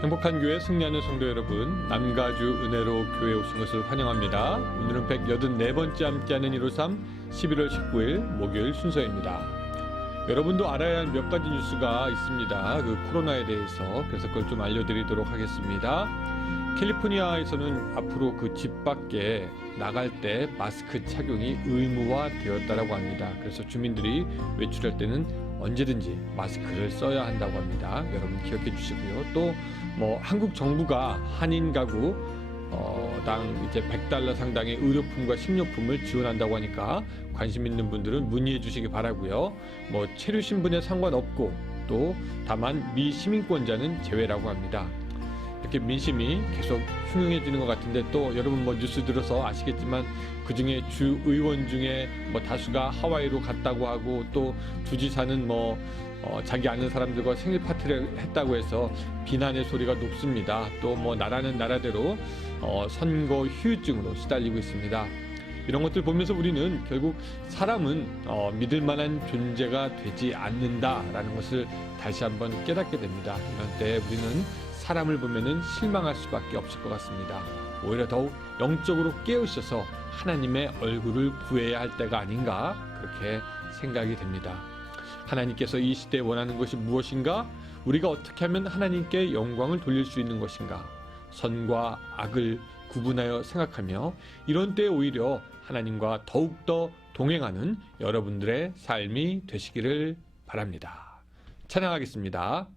행복한 교회 승리하는 성도 여러분, 남가주 은혜로 교회에 오신 것을 환영합니다. 오늘은 184번째 함께하는 153 11월 19일 목요일 순서입니다. 여러분도 알아야 할 몇 가지 뉴스가 있습니다. 그 코로나에 대해서. 그래서 그걸 좀 알려드리도록 하겠습니다. 캘리포니아에서는 앞으로 그 집 밖에 나갈 때 마스크 착용이 의무화되었다고 합니다. 그래서 주민들이 외출할 때는 언제든지 마스크를 써야 한다고 합니다. 여러분 기억해 주시고요. 또 한국 정부가 한인 가구 당 이제 $100 상당의 의료품과 식료품을 지원한다고 하니까 관심 있는 분들은 문의해 주시기 바라고요. 체류 신분에 상관없고 또 다만 미시민권자는 제외라고 합니다. 이렇게 민심이 계속 흉흉해지는 것 같은데, 또 여러분 뉴스 들어서 아시겠지만 그 중에 주 의원 중에 다수가 하와이로 갔다고 하고, 또 주지사는 자기 아는 사람들과 생일 파티를 했다고 해서 비난의 소리가 높습니다. 또 나라는 나라대로 선거 후유증으로 시달리고 있습니다. 이런 것들 보면서 우리는 결국 사람은 믿을 만한 존재가 되지 않는다라는 것을 다시 한번 깨닫게 됩니다. 이런 때 우리는 사람을 보면은 실망할 수밖에 없을 것 같습니다. 오히려 더욱 영적으로 깨우셔서 하나님의 얼굴을 구해야 할 때가 아닌가, 그렇게 생각이 됩니다. 하나님께서 이 시대에 원하는 것이 무엇인가? 우리가 어떻게 하면 하나님께 영광을 돌릴 수 있는 것인가? 선과 악을 구분하여 생각하며 이런 때에 오히려 하나님과 더욱더 동행하는 여러분들의 삶이 되시기를 바랍니다. 찬양하겠습니다.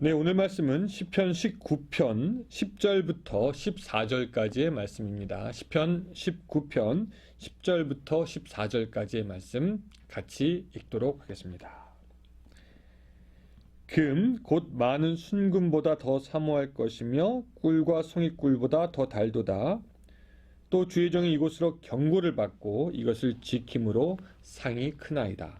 네, 오늘 말씀은 시편 19편 10절부터 14절까지의 말씀입니다. 시편 19편 10절부터 14절까지의 말씀 같이 읽도록 하겠습니다. 금 곧 많은 순금보다 더 사모할 것이며 꿀과 송이꿀보다 더 달도다. 또 주의 종이 이곳으로 경고를 받고 이것을 지킴으로 상이 크나이다.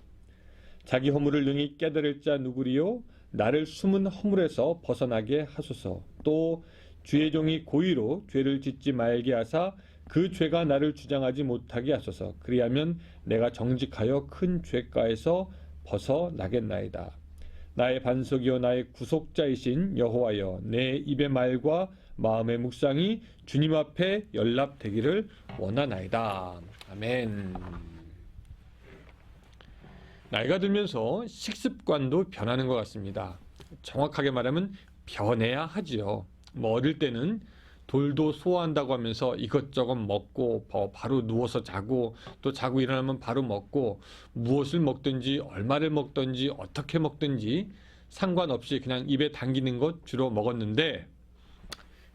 자기 허물을 능히 깨달을 자 누구리요? 나를 숨은 허물에서 벗어나게 하소서. 또 주의 종이 고의로 죄를 짓지 말게 하사 그 죄가 나를 주장하지 못하게 하소서. 그리하면 내가 정직하여 큰 죄가에서 벗어나겠나이다. 나의 반석이요 나의 구속자이신 여호와여, 내 입의 말과 마음의 묵상이 주님 앞에 연락되기를 원하나이다. 아멘. 나이가 들면서 식습관도 변하는 것 같습니다. 정확하게 말하면 변해야 하지요. 어릴 때는 돌도 소화한다고 하면서 이것저것 먹고 바로 누워서 자고, 또 자고 일어나면 바로 먹고, 무엇을 먹든지 얼마를 먹든지 어떻게 먹든지 상관없이 그냥 입에 당기는 것 주로 먹었는데,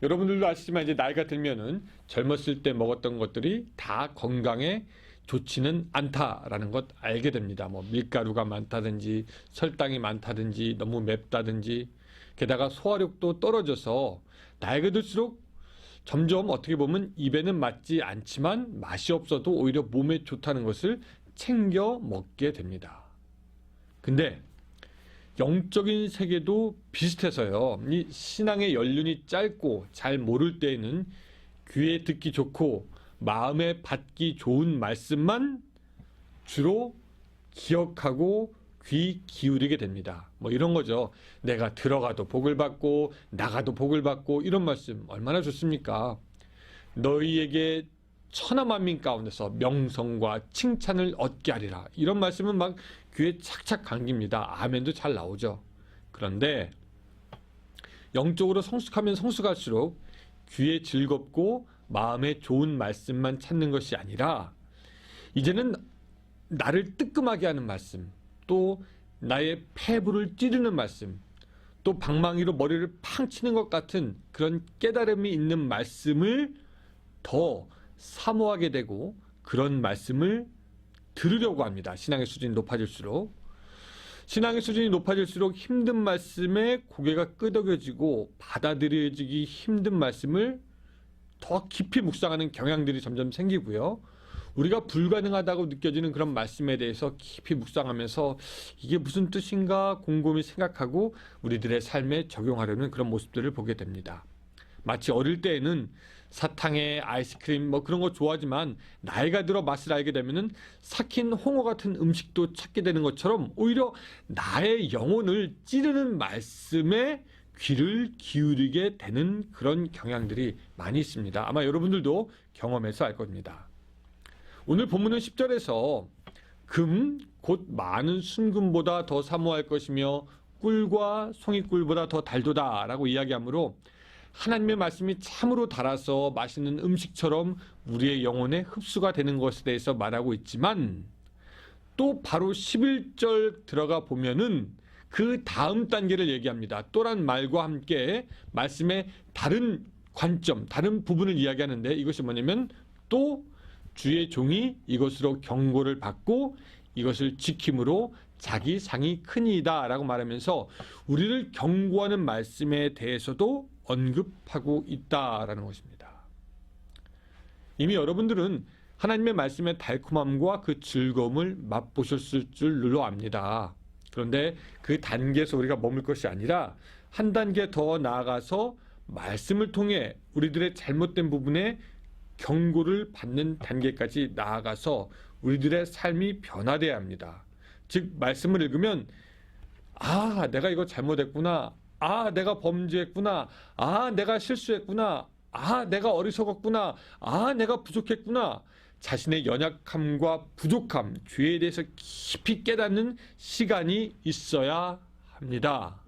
여러분들도 아시지만 이제 나이가 들면은 젊었을 때 먹었던 것들이 다 건강에 좋지는 않다라는 것 알게 됩니다. 밀가루가 많다든지 설탕이 많다든지 너무 맵다든지, 게다가 소화력도 떨어져서 나이가 들수록 점점 어떻게 보면 입에는 맞지 않지만 맛이 없어도 오히려 몸에 좋다는 것을 챙겨 먹게 됩니다. 근데 영적인 세계도 비슷해서요. 이 신앙의 연륜이 짧고 잘 모를 때에는 귀에 듣기 좋고 마음에 받기 좋은 말씀만 주로 기억하고 귀 기울이게 됩니다. 이런 거죠. 내가 들어가도 복을 받고 나가도 복을 받고, 이런 말씀 얼마나 좋습니까? 너희에게 천하만민 가운데서 명성과 칭찬을 얻게 하리라. 이런 말씀은 막 귀에 착착 감깁니다. 아멘도 잘 나오죠. 그런데 영적으로 성숙하면 성숙할수록 귀에 즐겁고 마음에 좋은 말씀만 찾는 것이 아니라 이제는 나를 뜨끔하게 하는 말씀, 또 나의 폐부를 찌르는 말씀, 또 방망이로 머리를 팡 치는 것 같은 그런 깨달음이 있는 말씀을 더 사모하게 되고 그런 말씀을 들으려고 합니다. 신앙의 수준이 높아질수록. 신앙의 수준이 높아질수록 힘든 말씀에 고개가 끄덕여지고 받아들여지기 힘든 말씀을 더 깊이 묵상하는 경향들이 점점 생기고요. 우리가 불가능하다고 느껴지는 그런 말씀에 대해서 깊이 묵상하면서 이게 무슨 뜻인가 곰곰이 생각하고 우리들의 삶에 적용하려는 그런 모습들을 보게 됩니다. 마치 어릴 때에는 사탕에 아이스크림 뭐 그런 거 좋아하지만 나이가 들어 맛을 알게 되면은 삭힌 홍어 같은 음식도 찾게 되는 것처럼 오히려 나의 영혼을 찌르는 말씀에 귀를 기울이게 되는 그런 경향들이 많이 있습니다. 아마 여러분들도 경험해서 알 겁니다. 오늘 본문은 10절에서 금, 곧 많은 순금보다 더 사모할 것이며 꿀과 송이꿀보다 더 달도다 라고 이야기하므로 하나님의 말씀이 참으로 달아서 맛있는 음식처럼 우리의 영혼에 흡수가 되는 것에 대해서 말하고 있지만 또 바로 11절 들어가 보면은 그 다음 단계를 얘기합니다. 또란 말과 함께 말씀의 다른 관점, 다른 부분을 이야기하는데 이것이 뭐냐면 또 주의 종이 이것으로 경고를 받고 이것을 지킴으로 자기 상이 크니이다 라고 말하면서 우리를 경고하는 말씀에 대해서도 언급하고 있다라는 것입니다. 이미 여러분들은 하나님의 말씀의 달콤함과 그 즐거움을 맛보셨을 줄로 압니다. 그런데 그 단계에서 우리가 머물 것이 아니라 한 단계 더 나아가서 말씀을 통해 우리들의 잘못된 부분에 경고를 받는 단계까지 나아가서 우리들의 삶이 변화되어야 합니다. 즉 말씀을 읽으면 아, 내가 이거 잘못했구나. 아, 내가 범죄했구나. 아, 내가 실수했구나. 아, 내가 어리석었구나. 아, 내가 부족했구나. 자신의 연약함과 부족함, 죄에 대해서 깊이 깨닫는 시간이 있어야 합니다.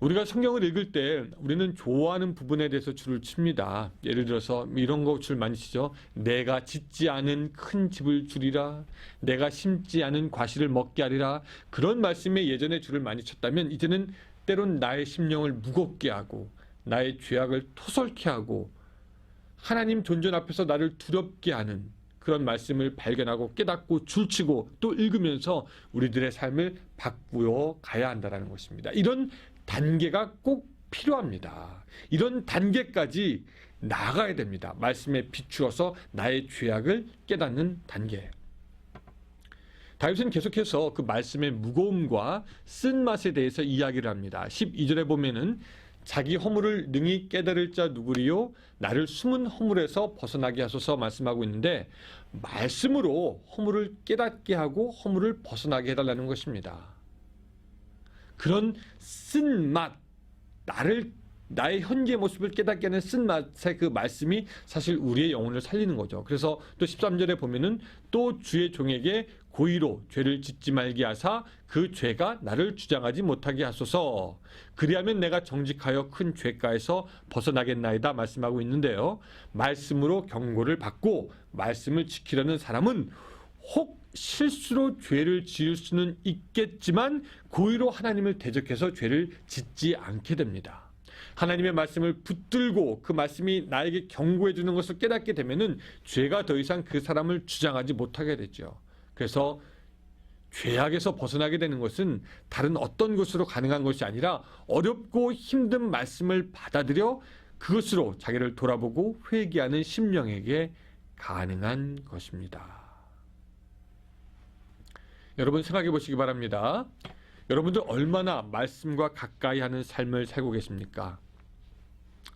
우리가 성경을 읽을 때 우리는 좋아하는 부분에 대해서 줄을 칩니다. 예를 들어서 이런 거 줄 많이 치죠. 내가 짓지 않은 큰 집을 주리라. 내가 심지 않은 과실을 먹게 하리라. 그런 말씀에 예전에 줄을 많이 쳤다면 이제는 때론 나의 심령을 무겁게 하고 나의 죄악을 토설케 하고 하나님 존전 앞에서 나를 두렵게 하는 그런 말씀을 발견하고 깨닫고 줄치고 또 읽으면서 우리들의 삶을 바꾸어 가야 한다는 것입니다. 이런 단계가 꼭 필요합니다. 이런 단계까지 나가야 됩니다. 말씀에 비추어서 나의 죄악을 깨닫는 단계. 다윗은 계속해서 그 말씀의 무거움과 쓴맛에 대해서 이야기를 합니다. 12절에 보면은 자기 허물을 능히 깨달을 자 누구리요? 나를 숨은 허물에서 벗어나게 하소서 말씀하고 있는데 말씀으로 허물을 깨닫게 하고 허물을 벗어나게 해달라는 것입니다. 그런 쓴맛, 나의 현재의 모습을 깨닫게 하는 쓴맛의 그 말씀이 사실 우리의 영혼을 살리는 거죠. 그래서 또 13절에 보면은 또 주의 종에게 고의로 죄를 짓지 말게 하사 그 죄가 나를 주장하지 못하게 하소서. 그리하면 내가 정직하여 큰 죄가에서 벗어나겠나이다 말씀하고 있는데요. 말씀으로 경고를 받고 말씀을 지키려는 사람은 혹 실수로 죄를 지을 수는 있겠지만 고의로 하나님을 대적해서 죄를 짓지 않게 됩니다. 하나님의 말씀을 붙들고 그 말씀이 나에게 경고해 주는 것을 깨닫게 되면은 죄가 더 이상 그 사람을 주장하지 못하게 되죠. 그래서 죄악에서 벗어나게 되는 것은 다른 어떤 것으로 가능한 것이 아니라 어렵고 힘든 말씀을 받아들여 그것으로 자기를 돌아보고 회개하는 심령에게 가능한 것입니다. 여러분 생각해 보시기 바랍니다. 여러분들 얼마나 말씀과 가까이 하는 삶을 살고 계십니까?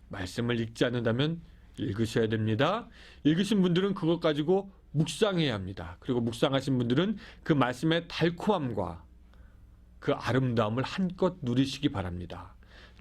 말씀을 읽지 않는다면 읽으셔야 됩니다. 읽으신 분들은 그것 가지고 묵상해야 합니다. 그리고 묵상하신 분들은 그 말씀의 달콤함과 그 아름다움을 한껏 누리시기 바랍니다.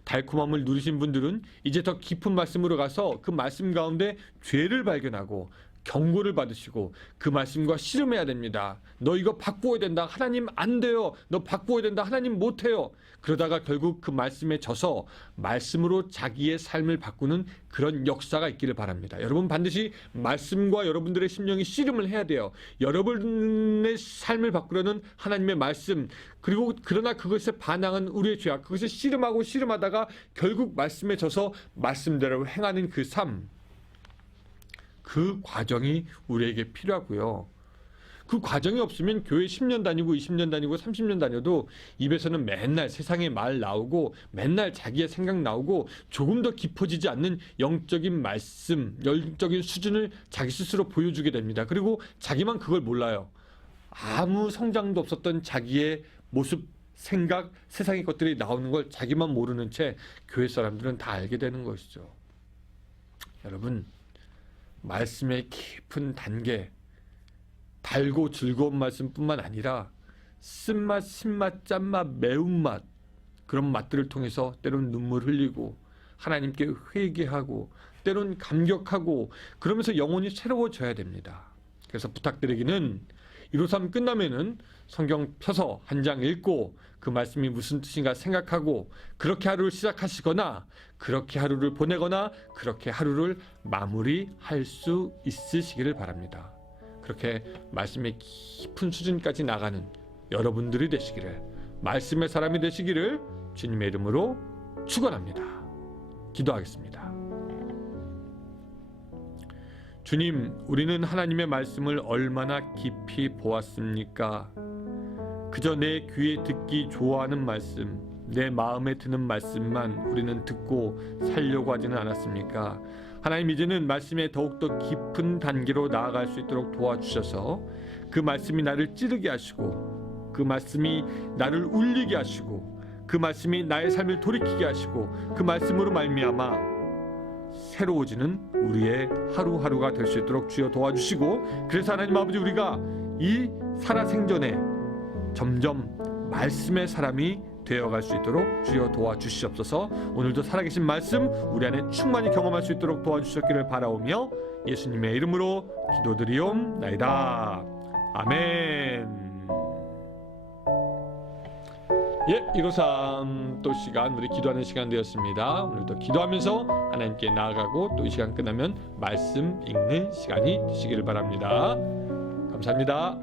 달콤함을 누리신 분들은 이제 더 깊은 말씀으로 가서 그 말씀 가운데 죄를 발견하고 경고를 받으시고 그 말씀과 씨름해야 됩니다. 너 이거 바꾸어야 된다. 하나님 안 돼요. 너 바꾸어야 된다. 하나님 못해요. 그러다가 결국 그 말씀에 져서 말씀으로 자기의 삶을 바꾸는 그런 역사가 있기를 바랍니다. 여러분 반드시 말씀과 여러분들의 심령이 씨름을 해야 돼요. 여러분의 삶을 바꾸려는 하나님의 말씀, 그리고 그러나 그것에 반항한 우리의 죄악, 그것을 씨름하고 씨름하다가 결국 말씀에 져서 말씀대로 행하는 그 삶, 그 과정이 우리에게 필요하고요. 그 과정이 없으면 교회 10년 다니고 20년 다니고 30년 다녀도 입에서는 맨날 세상의 말 나오고 맨날 자기의 생각 나오고 조금 더 깊어지지 않는 영적인 말씀, 영적인 수준을 자기 스스로 보여주게 됩니다. 그리고 자기만 그걸 몰라요. 아무 성장도 없었던 자기의 모습, 생각, 세상의 것들이 나오는 걸 자기만 모르는 채 교회 사람들은 다 알게 되는 것이죠. 여러분, 말씀의 깊은 단계, 달고 즐거운 말씀뿐만 아니라 쓴맛, 신맛, 짠맛, 매운맛, 그런 맛들을 통해서 때론 눈물 흘리고 하나님께 회개하고 때론 감격하고 그러면서 영혼이 새로워져야 됩니다. 그래서 부탁드리기는 153 끝나면은 성경 펴서 한 장 읽고 그 말씀이 무슨 뜻인가 생각하고 그렇게 하루를 시작하시거나 그렇게 하루를 보내거나 그렇게 하루를 마무리할 수 있으시기를 바랍니다. 그렇게 말씀의 깊은 수준까지 나가는 여러분들이 되시기를, 말씀의 사람이 되시기를 주님의 이름으로 축원합니다. 기도하겠습니다. 주님, 우리는 하나님의 말씀을 얼마나 깊이 보았습니까? 그저 내 귀에 듣기 좋아하는 말씀, 내 마음에 드는 말씀만 우리는 듣고 살려고 하지는 않았습니까? 하나님, 이제는 말씀에 더욱더 깊은 단계로 나아갈 수 있도록 도와주셔서 그 말씀이 나를 찌르게 하시고 그 말씀이 나를 울리게 하시고 그 말씀이 나의 삶을 돌이키게 하시고 그 말씀으로 말미암아 새로워지는 우리의 하루하루가 될 수 있도록 주여 도와주시고, 그래서 하나님 아버지, 우리가 이 살아생전에 점점 말씀의 사람이 되어갈 수 있도록 주여 도와주시옵소서. 오늘도 살아계신 말씀 우리 안에 충만히 경험할 수 있도록 도와주셨기를 바라오며 예수님의 이름으로 기도드리옵나이다. 아멘. 예, 153 또 시간, 우리 기도하는 시간 되었습니다. 오늘도 기도하면서 하나님께 나아가고 또 이 시간 끝나면 말씀 읽는 시간이 되시기를 바랍니다. 감사합니다.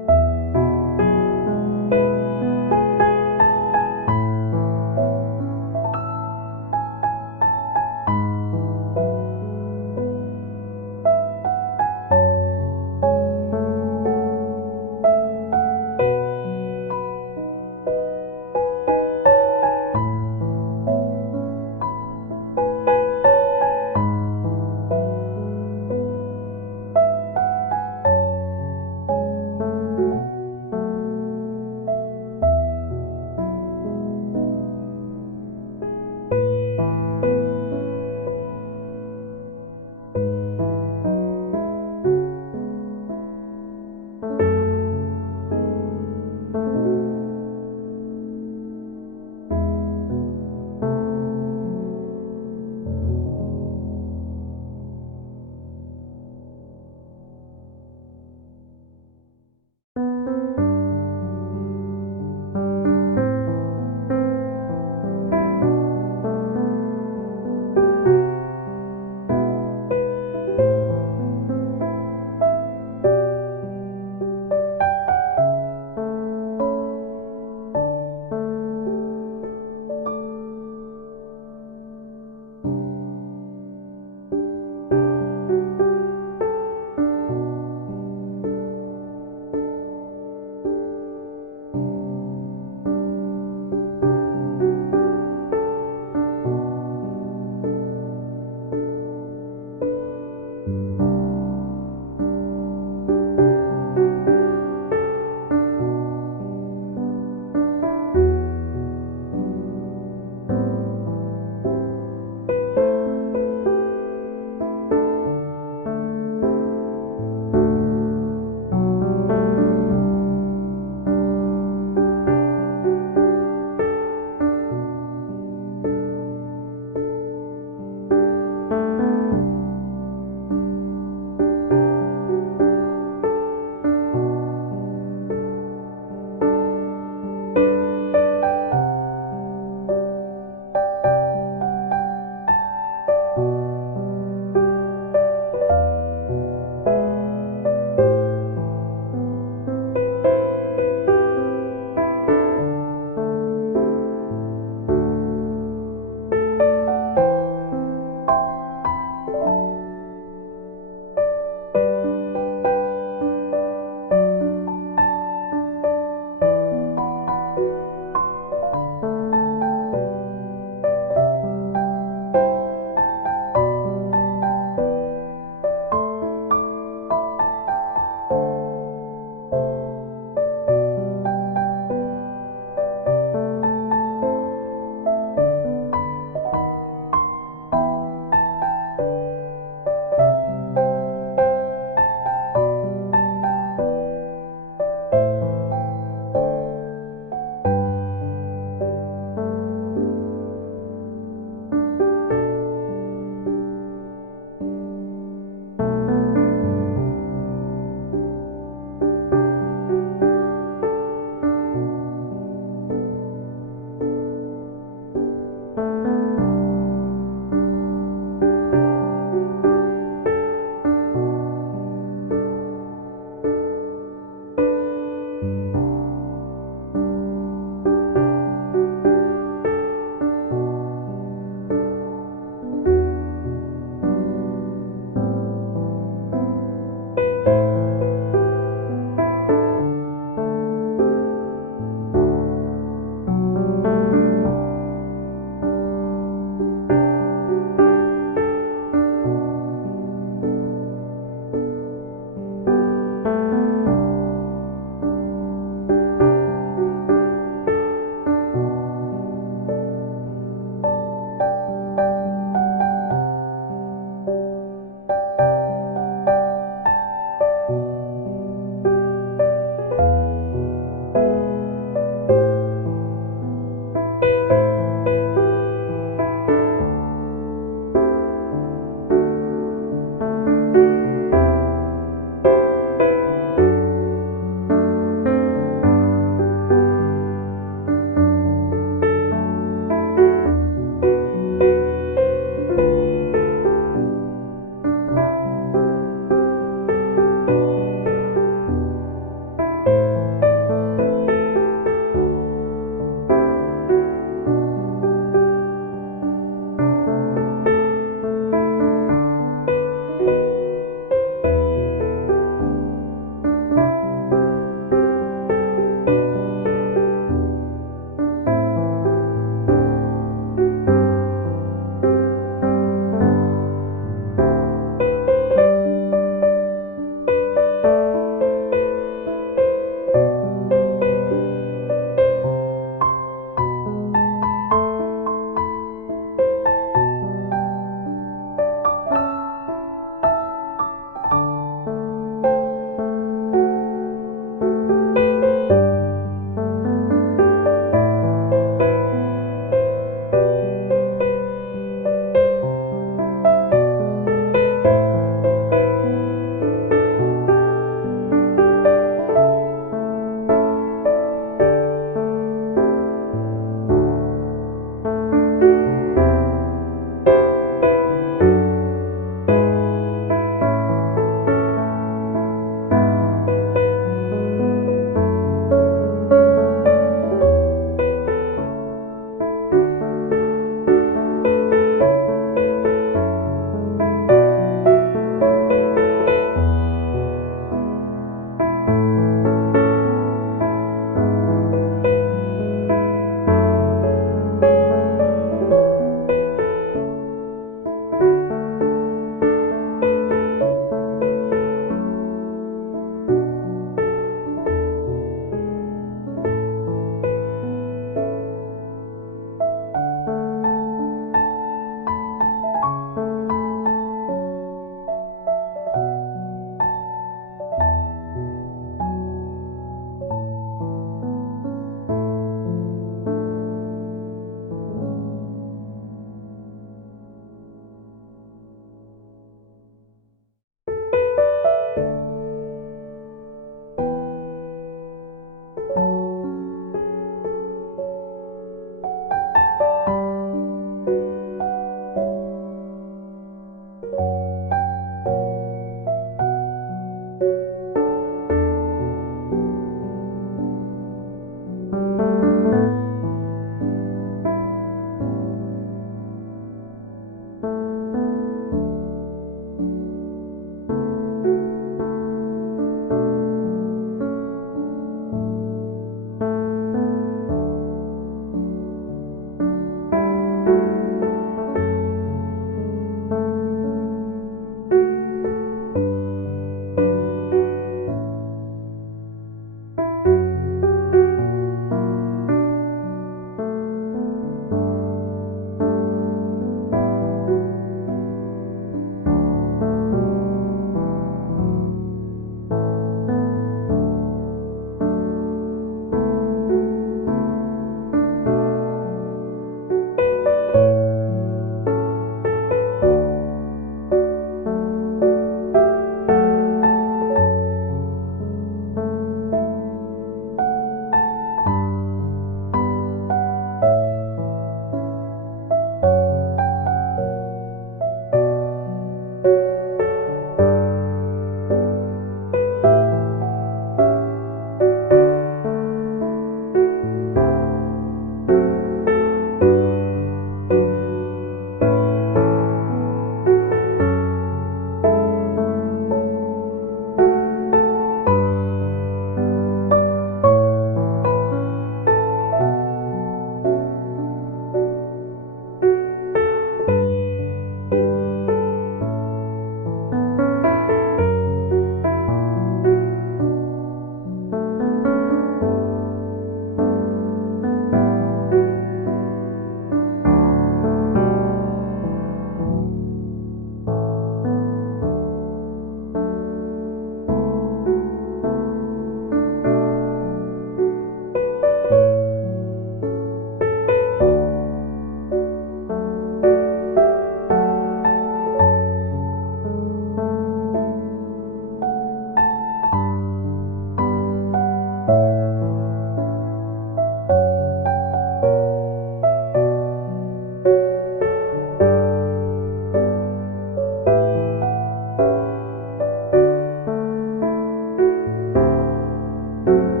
있습니다.